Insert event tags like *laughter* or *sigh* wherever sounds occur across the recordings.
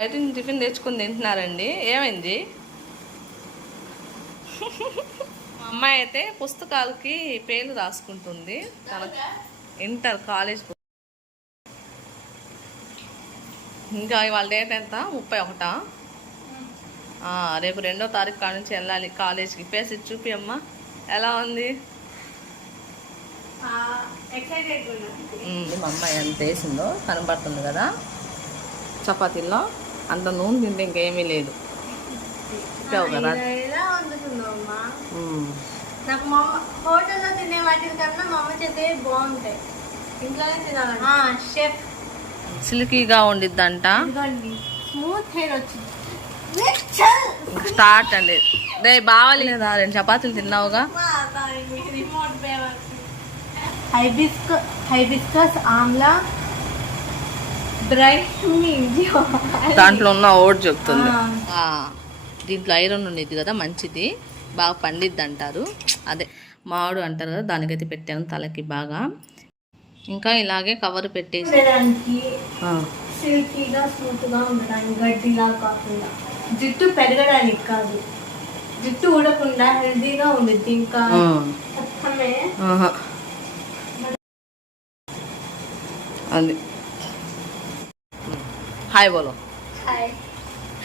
బయట నుంచి టిఫిన్ తెచ్చుకుని తింటున్నారండి. ఏమైంది? మా అమ్మాయి అయితే పుస్తకాలకి పేర్లు రాసుకుంటుంది. తన ఇంటర్ కాలేజ్ ఇంకా ఇవాళ డేట్ ఎంత? ముప్పై ఒకటా? రేపు రెండో తారీఖు కాడ నుంచి వెళ్ళాలి కాలేజ్కి. ఇది చూపి అమ్మా. ఎలా ఉంది? మా అమ్మాయి ఎంత వేసిందో కనబడుతుంది కదా. చపాతీల్లో? అంత నూనె తింటే ఇంకేమీ లేదు. చెప్పావు కదా. నాకు మా హోటల్లో తినే వాటి కన్నా మా అమ్మ చేతే బాగుంటాయి. ఇంట్లోనే తినాలి షెఫ్ సిల్కీగా ఉండిద్దంట స్మూత్ హెయిర్ వచ్చింది. స్టార్ట్ అండి. రే బావాలి లేదా రెండు చపాతీలు తిన్నావుగా? హైబిస్క హైబిస్కస్ ఆమ్లా దాంట్లో ఉన్న ఓట్ చెప్తుంది. దీంట్లో ఐరన్ ఉండేది కదా మంచిది. బాగా పండిద్ది అంటారు. అదే మామిడు అంటారు కదా దానికైతే పెట్టాను తలకి బాగా. ఇంకా ఇలాగే కవర్ పెట్టేసి సిల్కీగా ఉండడానికి గడ్డిలా కాకుండా. జుట్టు పెరగడానికి కాదు. జుట్టు ఊడకుండా హెల్దీగా ఉండిద్ది ఇంకా. అది. హాయ్ బోలో.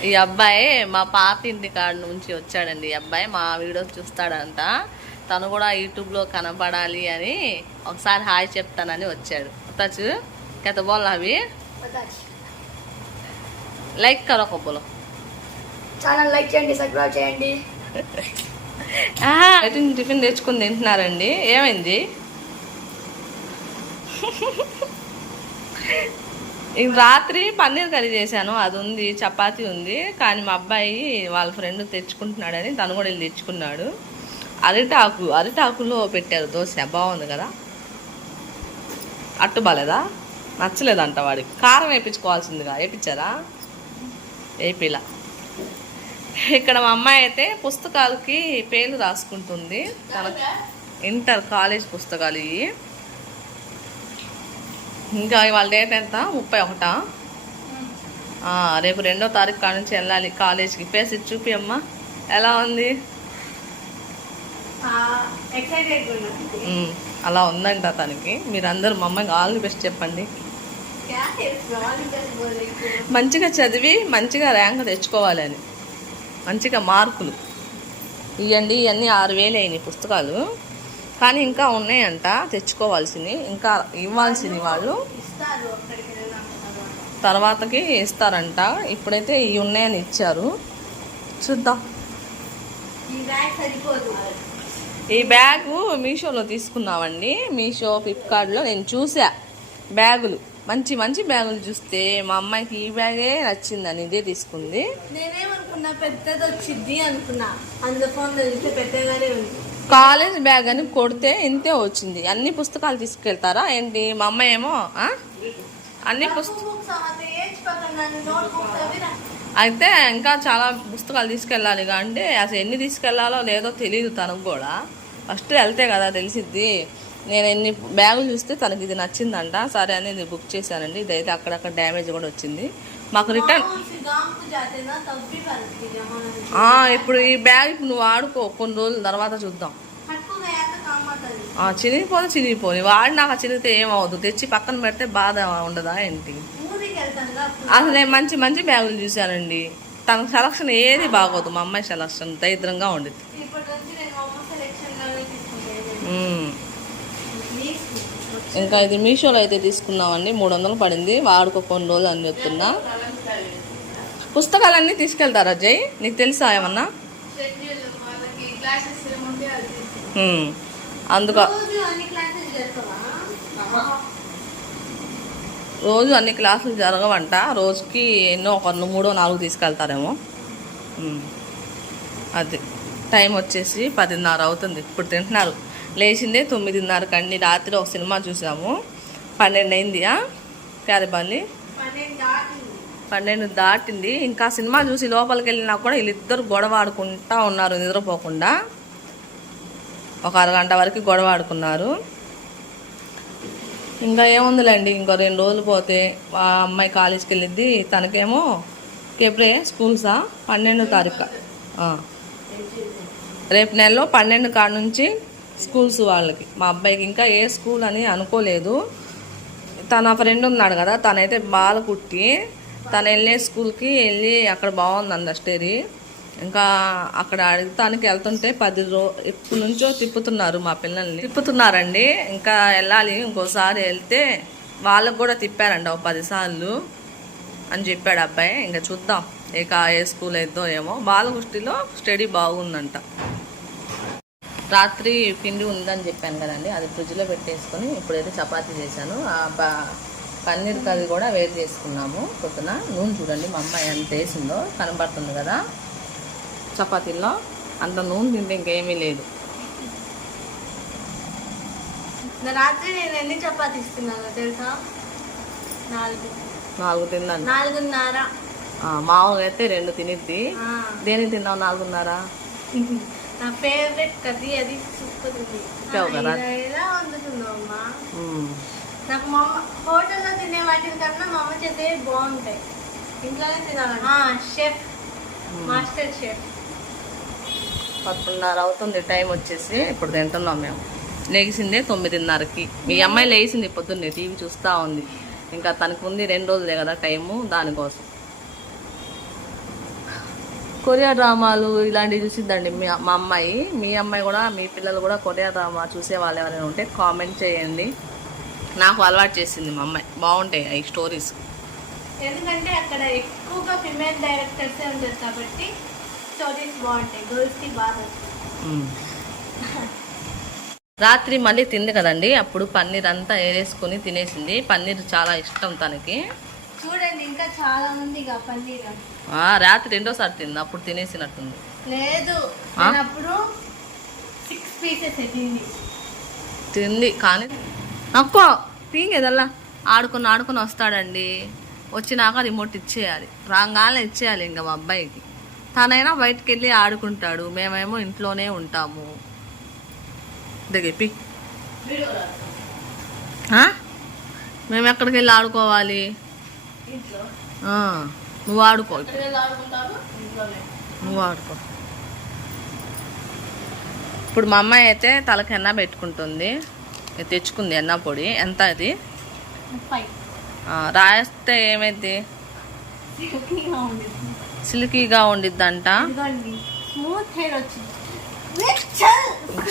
ఈ అబ్బాయి మా పాత ఇంటి కాడ నుంచి వచ్చాడండి. ఈ అబ్బాయి మా వీడియోస్ చూస్తాడంట. తను కూడా యూట్యూబ్లో కనపడాలి అని ఒకసారి హాయ్ చెప్తానని వచ్చాడు. తచ్చు కథ బోల్ అవి? లైక్ కరో కొబ్బలో ఛానల్ లైక్ చేయండి సబ్స్క్రైబ్ చేయండి. *laughs* అయితే టిఫిన్ తెచ్చుకుని తింటున్నారండి. ఏమైంది? *laughs* రాత్రి పన్నీర్ కర్రీ చేశాను. అది ఉంది చపాతీ ఉంది. కానీ మా అబ్బాయి వాళ్ళ ఫ్రెండ్ తెచ్చుకుంటున్నాడని తను కూడా వెళ్ళి తెచ్చుకున్నాడు. అరిటాకు అరిటాకులో పెట్టారు దోశ. బాగుంది కదా? అట్టు బాలేదా? నచ్చలేదంట వాడికి. కారం వేయించుకోవాల్సిందిగా వేయించారా వేపిలా. ఇక్కడ మా అమ్మాయి అయితే పుస్తకాలకి పేర్లు రాసుకుంటుంది. తన ఇంటర్ కాలేజ్ పుస్తకాలు ఇవి. ఇంకా ఇవాళ డేట్ ఎంత? ముప్పై ఒకటా? రేపు రెండో తారీఖు కాడ నుంచి వెళ్ళాలి కాలేజ్కి. ఇది చూపి అమ్మా ఎలా ఉంది? అలా ఉందంట తనకి. మీరందరూ మా అమ్మాయికి ఆల్ ది బెస్ట్ చెప్పండి. మంచిగా చదివి మంచిగా ర్యాంక్ తెచ్చుకోవాలని. మంచిగా మార్కులు. ఇవ్వండి ఇవన్నీ ఆరు వేలు అయినాయి పుస్తకాలు. కానీ ఇంకా ఉన్నాయంట తెచ్చుకోవాల్సినవి. ఇంకా ఇవ్వాల్సినవి వాళ్ళు. తర్వాతకి ఇస్తారంట. ఇప్పుడైతే ఇవి ఉన్నాయని ఇచ్చారు. చూద్దాం. ఈ బ్యాగ్ మీషోలో తీసుకున్నామండి. మీషో ఫ్లిప్కార్ట్లో నేను చూసా బ్యాగులు. మంచి మంచి బ్యాగులు చూస్తే మా అమ్మాయికి ఈ బ్యాగే నచ్చిందని ఇదే తీసుకుంది. నేనేమనుకున్నా పెద్దది వచ్చింది అనుకున్నా. అందులో ఫోన్ చూస్తే పెద్దగానే ఉంది. కాలేజ్ బ్యాగ్ అని కొడితే ఇంతే వచ్చింది. అన్ని పుస్తకాలు తీసుకెళ్తారా? ఏంటి? మా అమ్మ ఏమో అన్ని పుస్త అయితే ఇంకా చాలా పుస్తకాలు తీసుకెళ్ళాలి అంటే అసలు ఎన్ని తీసుకెళ్ళాలో లేదో తెలియదు తనకు కూడా. ఫస్ట్ వెళ్తే కదా తెలిసిద్ది. నేను ఎన్ని బ్యాగులు చూస్తే తనకి ఇది నచ్చిందంట. సరే అని ఇది బుక్ చేశానండి. ఇదైతే అక్కడక్కడ డ్యామేజ్ కూడా వచ్చింది. మాకు రిటర్న్ ఇప్పుడు ఈ బ్యాగ్ ఇప్పుడు నువ్వు ఆడుకో కొన్ని రోజుల తర్వాత చూద్దాం. చినిగిపోదు చినిగిపోదు వాడు నాకు చినిగితే ఏమవుతుంది తెచ్చి పక్కన పెడితే బాధ ఉండదా ఏంటి? అసలు నేను మంచి మంచి బ్యాగులు చూశానండి. తన సెలక్షన్ ఏది బాగోదు. మా అమ్మాయి సెలక్షన్ దరిద్రంగా ఉండిద్ది. ఇంకా ఇది మీషోలో అయితే తీసుకున్నామండి. మూడు వందలు పడింది. వాడుకో కొన్ని రోజులు అని చెప్తున్నా. పుస్తకాలన్నీ తీసుకెళ్తారా జై నీకు తెలుసా ఏమన్నా. అందుక రోజు అన్ని క్లాసులు జరగవంట. రోజుకి ఎన్నో ఒక మూడో నాలుగు తీసుకెళ్తారేమో. అది. టైం వచ్చేసి పదిన్నర అవుతుంది. ఇప్పుడు తింటున్నారు. లేచిందే తొమ్మిదిన్నర కండి రాత్రి ఒక సినిమా చూసాము. పన్నెండు అయింది క్యారబాన్ని పన్నెండు దాటింది. ఇంకా సినిమా చూసి లోపలికి వెళ్ళినా కూడా వీళ్ళిద్దరు గొడవ ఆడుకుంటా ఉన్నారు నిద్రపోకుండా. ఒక అరగంట వరకు గొడవ ఆడుకున్నారు. ఇంకా ఏముందిలేండి ఇంకో రెండు రోజులు పోతే ఆ అమ్మాయి కాలేజీకి వెళ్ళిద్ది తనకేమో ఎప్పుడే స్కూల్సా? పన్నెండో తారీఖు. రేపు నెలలో పన్నెండు కాడ నుంచి స్కూల్స్ వాళ్ళకి. మా అబ్బాయికి ఇంకా ఏ స్కూల్ అని అనుకోలేదు. తన ఫ్రెండ్ ఉన్నాడు కదా తనైతే బాల కుట్టి తను వెళ్ళే స్కూల్కి వెళ్ళి అక్కడ బాగుంది స్టేరీ ఇంకా అక్కడ అడుగుతానికి వెళ్తుంటే పది రో ఎప్పటి నుంచో తిప్పుతున్నారు మా పిల్లల్ని. తిప్పుతున్నారండి. ఇంకా వెళ్ళాలి ఇంకోసారి వెళ్తే వాళ్ళకు కూడా తిప్పారండి ఒక పదిసార్లు అని చెప్పాడు అబ్బాయి. ఇంకా చూద్దాం ఇక ఏ స్కూల్ అయిద్దో ఏమో. బాలకృష్టిలో స్టడీ బాగుందంట. రాత్రి పిండి ఉందని చెప్పాను కదండి. అది ఫ్రిడ్జ్లో పెట్టేసుకొని ఇప్పుడైతే చపాతీ చేశాను. ఆ బ- పన్నీర్ కర్రీ కూడా వేరు చేసుకున్నాము. పొద్దున నూనె చూడండి మా అమ్మాయి ఎంత వేసిందో. కనబడుతుంది కదా. చపాతీల్లో అంత నూనె తింటే ఇంకేమీ లేదు. రాత్రి నేను ఎన్ని చపాతీ ఇస్తున్నాను తెలుసా? నాలుగు. నాలుగు తిన్నాను. నాలుగున్నర. మామూలుగా అయితే రెండు తినిద్ది. ఆ. దేనికి తిన్నావు నాలుగున్నారా? *laughs* నా ఫేవరెట్ కర్రీ అది సూపర్ ఉంది. ఎలా. నాకు మా అమ్మ హోటల్లో తినే వాటి కన్నా మా అమ్మ చేసే బాగుంటాయి. ఇంట్లోనే తినాలి షెఫ్ మాస్టర్ షెఫ్ పదకొండున్నర అవుతుంది టైం వచ్చేసి. ఇప్పుడు తింటున్నాం మేము. లేచిందే తొమ్మిదిన్నరకి. మీ అమ్మాయి లేచింది పొద్దున్నే టీవీ చూస్తూ ఉంది. ఇంకా తనకు ఉంది రెండు రోజులే కదా టైము దానికోసం. కొరియా డ్రామాలు ఇలాంటివి చూసిద్దండి మీ మా అమ్మాయి. మీ అమ్మాయి కూడా మీ పిల్లలు కూడా కొరియా డ్రామా చూసే వాళ్ళు ఎవరైనా ఉంటే కామెంట్ చేయండి. నాకు అలవాటు చేసింది మా అమ్మాయి. బాగుంటాయి ఈ స్టోరీస్. ఎందుకంటే అక్కడ ఎక్కువగా ఫిమేల్ డైరెక్టర్సే ఉంటారు కాబట్టి స్టోరీస్ బాగుంటాయి. గర్ల్స్కి బాగా. రాత్రి మళ్ళీ తింది కదండి. అప్పుడు పన్నీర్ అంతా వేరేసుకొని తినేసింది. పన్నీర్ చాలా ఇష్టం తనకి. చూడండి ఇంకా చాలా ఉంది ఇక పన్నీర్. రాత్రి రెండోసారి తింది అప్పుడు తినేసినట్టుంది. లేదు అప్పుడు సిక్స్ పీసెస్ ఎత్తింది తింది. కానీ అక్కో తీగేదల్లా. ఆడుకొని ఆడుకొని వస్తాడండి. వచ్చినాక రిమోట్ ఇచ్చేయాలి. రాగానే ఇచ్చేయాలి ఇంకా మా అబ్బాయికి. తనైనా బయటికి వెళ్ళి ఆడుకుంటాడు. మేమేమో ఇంట్లోనే ఉంటాము. దగ్గర మేము ఎక్కడికి వెళ్ళి ఆడుకోవాలి? నువ్వు ఆడుకో నువ్వు ఆడుకో. ఇప్పుడు మా అమ్మాయి అయితే తలకి ఎన్న పెట్టుకుంటుంది. తెచ్చుకుంది ఎన్న పొడి. ఎంత అది? రాస్తే ఏమైంది సిల్కీగా ఉండిద్దంట.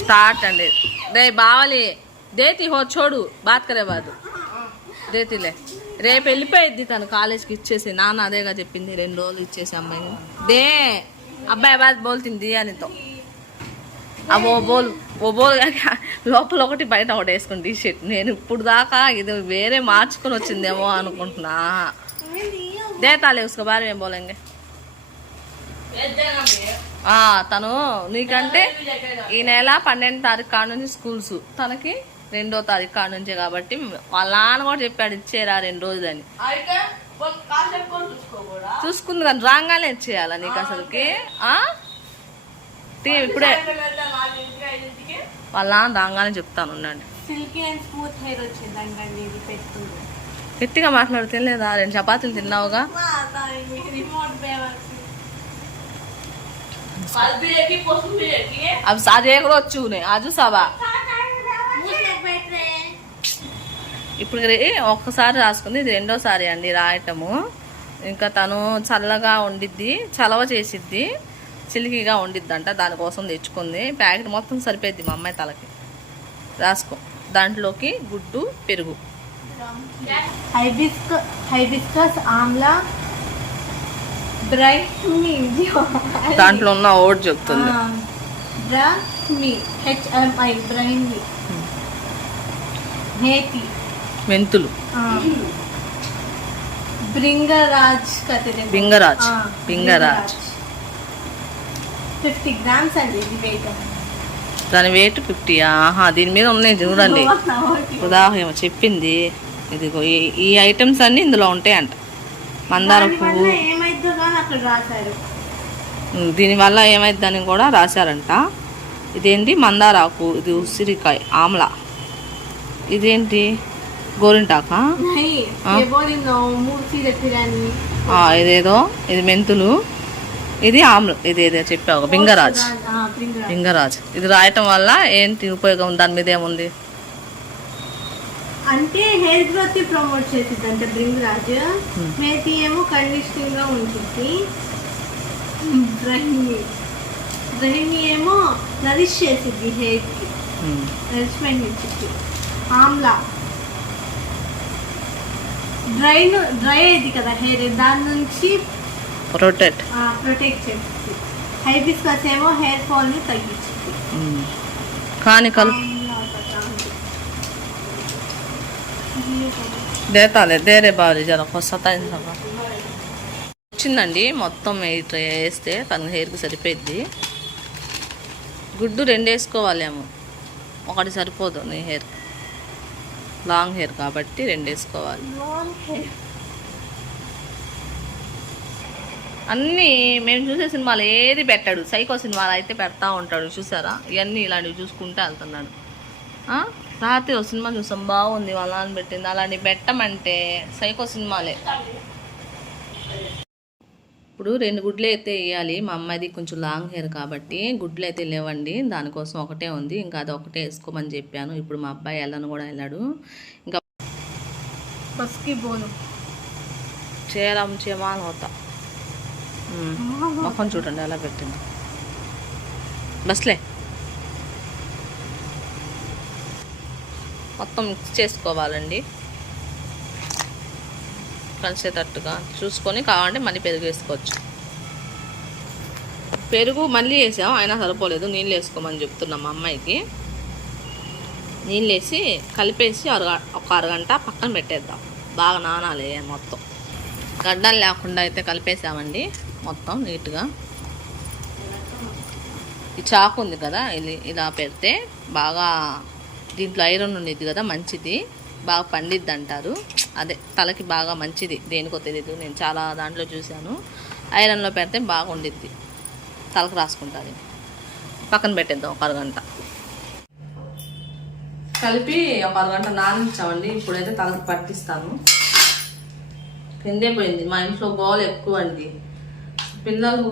స్టార్ట్ అండి. రే బావలి దేతి హో చోడు బాత్ కరే బాదు. దేతిలే. రేపు వెళ్ళిపోయిద్ది తను కాలేజ్కి ఇచ్చేసి. నాన్న అదేగా చెప్పింది రెండు రోజులు ఇచ్చేసి అమ్మాయి దే అబ్బాయి బాద్ బోల్తుంది అనితో ఆ ఓ బోల్ ఓ బోల్ లోపల ఒకటి బయట ఒకటి వేసుకుని టీ షర్ట్ నేను ఇప్పుడు దాకా ఇది వేరే మార్చుకొని వచ్చిందేమో అనుకుంటున్నా. దేతాలే ఉసుకో బారే ఏం బోలంగే తను నీకంటే ఈ నెల పన్నెండు తారీఖు కాడ నుంచి స్కూల్స్. తనకి రెండో తారీఖు కాడ నుంచే కాబట్టి వాళ్ళ నాన్న కూడా చెప్పాడు ఇచ్చేరా రెండు రోజులని. చూసుకుంది కానీ రాగానే ఇచ్చేయాలా నీకు అసలుకి? ఇప్పుడే. వాళ్ళ నాన్న రాగానే చెప్తాను ఉండండి. గట్టిగా మాట్లాడు తినలేదా రెండు చపాతీలు తిన్నావుగా? అవి సాజే కూడా వచ్చు ఆజు సాబా ఇప్పుడు ఒక్కసారి రాసుకుంది. ఇది రెండోసారి అండి రాయటము. ఇంకా తను చల్లగా ఉండిద్ది చలవ చేసిద్ది చిలికిగా ఉండిద్దంట దానికోసం తెచ్చుకుంది. ప్యాకెట్ మొత్తం సరిపోద్ది మా అమ్మాయి తలకి. రాసుకో. దాంట్లోకి గుడ్డు పెరుగు. హైబిస్కస్ ఆమ్లా దాంట్లో ఉన్న ఓట్ చెప్తుంది. బ్రాహ్మి హెచ్ఎంఐ బ్రైన్ మెంతులు. బింగరాజ్ బింగరాజ్. ఫిఫ్టీ గ్రామ్స్ అండి ఇది వెయిట్ దాని వెయిట్ ఫిఫ్టీ. ఆహా దీని మీద ఉన్నాయి చూడండి. ఉదాహరణ చెప్పింది. ఇదిగో ఈ ఈ ఐటమ్స్ అన్నీ ఇందులో ఉంటాయంట. మందార పువ్వు. దీనివల్ల ఏమైందని కూడా రాశారంట. ఇదేంటి? మందారాకు ఇది ఉసిరికాయ. ఆమ్ల. ఇదేంటి? గోరింటాకా? ఇదేదో ఇది మెంతులు. ఇది ఆమ్లు ఇది చెప్పావు బింగరాజ్ బింగరాజ్ ఇది రాయటం వల్ల ఏంటి ఉపయోగం? దాని మీద ఏముంది? అంటే హెయిర్ గ్రోత్ ప్రమోట్ చేసింది అంటే బ్రింగరాజ్ మేతి ఏమో కండిషనింగ్గా ఉంటుంది గ్రహిణి ఏమో నరిష్ చేసింది హెయిర్కి నరిష్మెంట్ ఆమ్లా. డ్రై డ్రై అయింది కదా హెయిర్. దాని నుంచి రొటేట్ ప్రొటెక్ట్ చేస్తుంది. హైబిస్కస్ ఏమో హెయిర్ ఫాల్ని తగ్గించింది. ఉమ్. కానీ కలు ఆమ్లా కదా ఉంది. దేతాలే దేరే బాగా జర కొత్త వచ్చిందండి మొత్తం ఇట్లా వేస్తే తన హెయిర్కి సరిపోద్ది గుడ్డు రెండు వేసుకోవాలేమో. ఒకటి సరిపోదు నీ హెయిర్ లాంగ్ హెయిర్ కాబట్టి రెండు వేసుకోవాలి. అన్నీ మేము చూసే సినిమాలు ఏది పెట్టాడు. సైకో సినిమాలు అయితే పెడతా ఉంటాడు. చూసారా? ఇవన్నీ ఇలాంటివి చూసుకుంటూ వెళ్తున్నాడు? రాత్రి ఒక సినిమా చూసాం. బాగుంది. వాళ్ళ నాన్న పెట్టింది. అలాంటివి పెట్టమంటే సైకో సినిమాలే. ఇప్పుడు రెండు గుడ్లు అయితే వేయాలి. మా అమ్మాయిది కొంచెం లాంగ్ హెయిర్ కాబట్టి గుడ్లు అయితే లేవండి. దానికోసం ఒకటే ఉంది. ఇంకా అది ఒకటే వేసుకోమని చెప్పాను. ఇప్పుడు మా అబ్బాయి వెళ్ళను కూడా వెళ్ళాడు. ఇంకా బస్కి బోను చేరం చేమాన్ అవుతా. మొహం చూడండి ఎలా పెట్టింది బస్లే. మొత్తం మిక్స్ చేసుకోవాలండి. కలిసేటట్టుగా చూసుకొని కావాలంటే మళ్ళీ పెరుగు వేసుకోవచ్చు. పెరుగు మళ్ళీ వేసాం అయినా సరిపోలేదు. నీళ్ళు వేసుకోమని చెప్తున్నాం మా అమ్మాయికి. నీళ్ళు వేసి కలిపేసి అరగ ఒక అరగంట పక్కన పెట్టేద్దాం. బాగా నానాలి మొత్తం. గడ్డలు లేకుండా అయితే కలిపేసామండి మొత్తం నీట్గా. ఈ చాకు ఉంది కదా ఇది ఇలా పెడితే బాగా దీంట్లో ఐరన్ ఉండేది కదా మంచిది. బాగా పండిద్ది అంటారు అదే తలకి బాగా మంచిది. దేనికో తెలియదు నేను చాలా దాంట్లో చూశాను. ఐరన్లో పెడితే బాగా ఉండిద్ది తలకు రాసుకుంటుంది. పక్కన పెట్టేద్దాం ఒక అరగంట. కలిపి ఒక అరగంట నానించామండి. ఇప్పుడైతే తలకు పట్టిస్తాను. కిందే పోయింది మా ఇంట్లో గోలు ఎక్కువ అండి పిల్లలు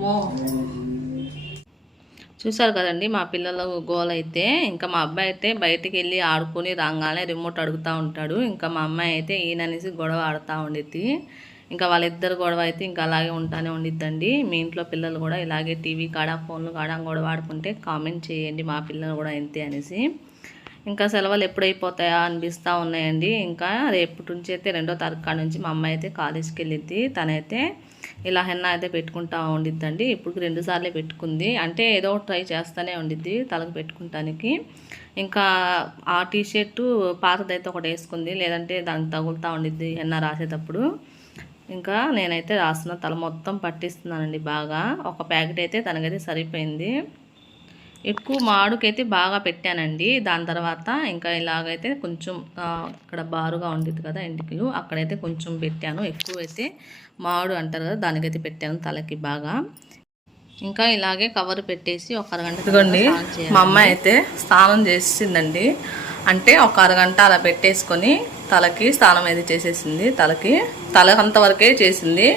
మో చూసారు కదండి మా పిల్లల గోల్ అయితే. ఇంకా మా అబ్బాయి అయితే బయటికి వెళ్ళి ఆడుకొని రాగానే రిమోట్ అడుగుతూ ఉంటాడు. ఇంకా మా అమ్మాయి అయితే ఈయననేసి గొడవ ఆడుతూ ఉండిద్ది. ఇంకా వాళ్ళిద్దరు గొడవ అయితే ఇంకా అలాగే ఉంటానే ఉండిద్దండి. మీ ఇంట్లో పిల్లలు కూడా ఇలాగే టీవీ కాడ ఫోన్లు కాడ గొడవ ఆడుకుంటే కామెంట్ చేయండి మా పిల్లలు కూడా ఇంతే అనేసి. ఇంకా సెలవులు ఎప్పుడైపోతాయా అనిపిస్తూ ఉన్నాయండి. ఇంకా రేపటి నుంచి అయితే రెండో తారీఖు కాడ నుంచి మా అమ్మాయి అయితే కాలేజీకి వెళ్ళిద్ది. తనైతే ఇలా హెన్న అయితే పెట్టుకుంటా ఉండిద్దండి. ఇప్పుడు రెండు సార్లే పెట్టుకుంది. అంటే ఏదో ఒకటి ట్రై చేస్తూనే ఉండిద్ది తలకు పెట్టుకుంటానికి. ఇంకా ఆ టీ షర్టు పాతదైతే ఒకటి వేసుకుంది. లేదంటే దానికి తగులుతూ ఉండిద్ది హెన్న రాసేటప్పుడు. ఇంకా నేనైతే రాసిన తల మొత్తం పట్టిస్తున్నానండి బాగా. ఒక ప్యాకెట్ అయితే తనకైతే సరిపోయింది. ఎక్కువ మాడుకైతే బాగా పెట్టానండి. దాని తర్వాత ఇంకా ఇలాగైతే కొంచెం ఇక్కడ బారుగా ఉండేది కదా ఎంటికలు అక్కడైతే కొంచెం పెట్టాను. ఎక్కువ అయితే మాడు అంటారు కదా దానికైతే పెట్టాను తలకి బాగా. ఇంకా ఇలాగే కవర్ పెట్టేసి ఒక అరగంట ఇదిగోండి మా అమ్మాయి అయితే స్నానం చేసిందండి. అంటే ఒక అరగంట అలా పెట్టేసుకొని తలకి స్నానం అయితే చేసేసింది. తలకి తలకి అంతవరకే చేసింది.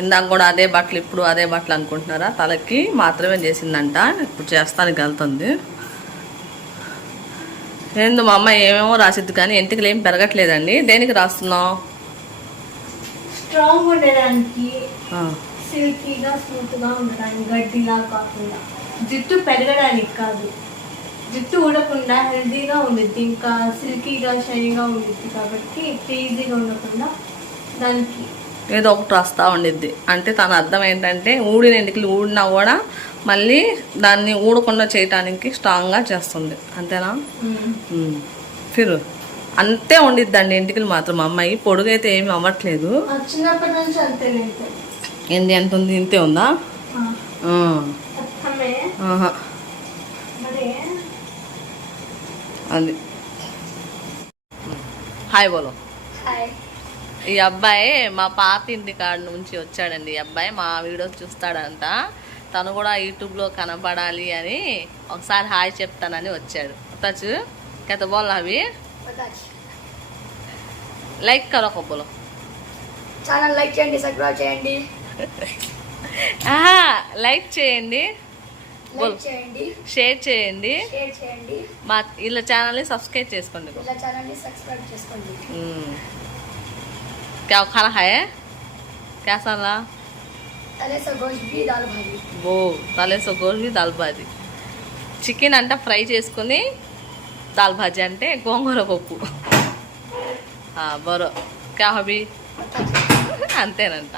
ఇందాక కూడా అదే బట్టలు ఇప్పుడు అదే బట్టలు అనుకుంటున్నారా? తలకి మాత్రమే చేసిందంట. ఇప్పుడు చేస్తానికి వెళ్తుంది. ఏందో మా అమ్మాయి ఏమేమో రాసిద్ది కానీ ఎంటికలు ఏం పెరగట్లేదండి. దేనికి రాస్తున్నావు? స్ట్రాంగ్ ఉండడానికి సిల్కీగా స్మూత్గా ఉండడానికి గడ్డిలా కాకుండా. జుట్టు పెరగడానికి కాదు. జుట్టు ఊడకుండా హెల్దీగా ఉండిద్ది ఇంకా సిల్కీగా షైనీగా ఉండిద్ది కాబట్టి ఈజీగా ఉండకుండా దానికి ఏదో ఒకటి రాస్తా ఉండిద్ది. అంటే తన అర్థం ఏంటంటే ఊడిన ఎంటికలు ఊడినా కూడా మళ్ళీ దాన్ని ఊడకుండా చేయటానికి స్ట్రాంగ్గా చేస్తుంది. అంతేనా. ఫిరు. అంతే ఉండిద్దండి ఎంటికలు మాత్రం. అమ్మాయి పొడుగైతే ఏమి అవ్వట్లేదు. ఏంది ఎంత ఉంది ఇంతే ఉందా? అది. హాయ్ బోలో. ఈ అబ్బాయి మా పాత ఇంటి కాడ నుంచి వచ్చాడండి. ఈ అబ్బాయి మా వీడియోస్ చూస్తాడంట. తను కూడా యూట్యూబ్లో కనపడాలి అని ఒకసారి హాయ్ చెప్తానని వచ్చాడు. తచ్చు కథ బోల్ అవి. లైక్ కరో కబ్బులో ఛానల్ లైక్ చేయండి సబ్స్క్రైబ్ చేయండి ఆహా లైక్ చేయండి బోల్. లైక్ చేయండి షేర్ చేయండి షేర్ చేయండి మా ఇలా ఛానల్ని సబ్స్క్రైబ్ చేసుకోండి ఇలా ఛానల్ని సబ్స్క్రైబ్ చేసుకోండి हम्म। क्या खाना खाए क्या साला అదే సో గోష్ బి దాల్ భాజీ वो తలే సొగోసి దాల్ భాజీ చికెన్ అంటే ఫ్రై చేసుకుని దాల్ భాజీ అంటే గోంగూర పప్పు బరో క్యా హబీ అంతేనంట